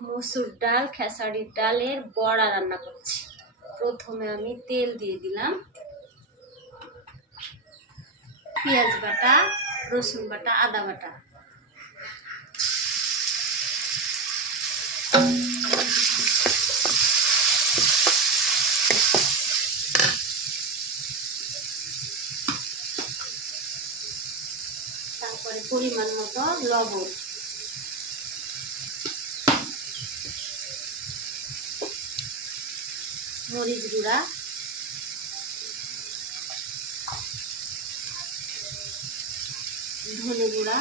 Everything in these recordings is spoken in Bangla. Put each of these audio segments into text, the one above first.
মসুর ডাল খেসারির ডালের বড়া রান্না করছি। প্রথমে আমি তেল দিয়ে দিলাম, পেঁয়াজ বাটা, রসুন বাটা, আদা বাটা, তারপরে পরিমাণ মতো লবণ, মরিচ গুঁড়া, ধনে গুঁড়া,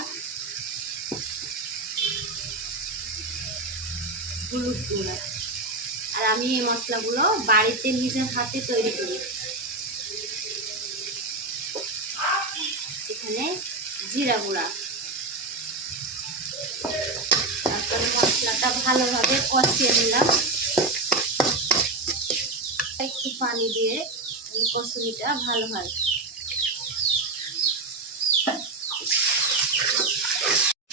হলুদ গুঁড়া। আর আমি এই মশলাগুলো বাড়িতে নিজের হাতে তৈরি করি। এখানে জিরা গুঁড়া। তারপরে মশলাটা ভালোভাবে কষিয়ে নিলাম, একটু পানি দিয়ে কষুনিটা ভালো হয়।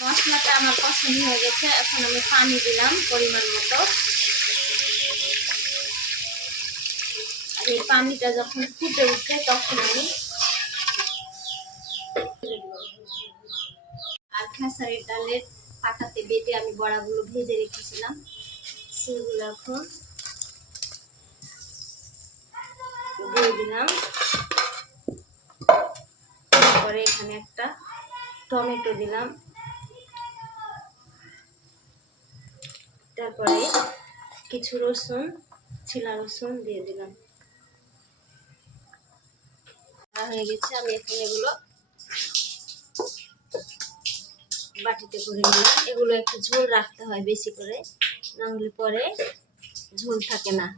মশলাটা আমার কষানো হয়ে গেছে, এখন আমি পানি দিলাম পরিমাণ মতো। আর এই পানিটা যখন ফুটে উঠে তখন আমি আর খেসারির ডালের পাটাতে বেটে আমি বড়াগুলো ভেজে রেখেছিলাম সেগুলো এখন দিয়ে দিলাম। তারপরে এখানে একটা টমেটো দিলাম, তারপরে কিছু রসুন, ছিলা রসুন দিয়ে দিলাম। হয়ে গেছে, আমি এখন এগুলো বাটিতে করে নিলাম। এগুলো একটু ঝোল রাখতে হয় বেশি করে, না হলে পরে ঝোল থাকে না।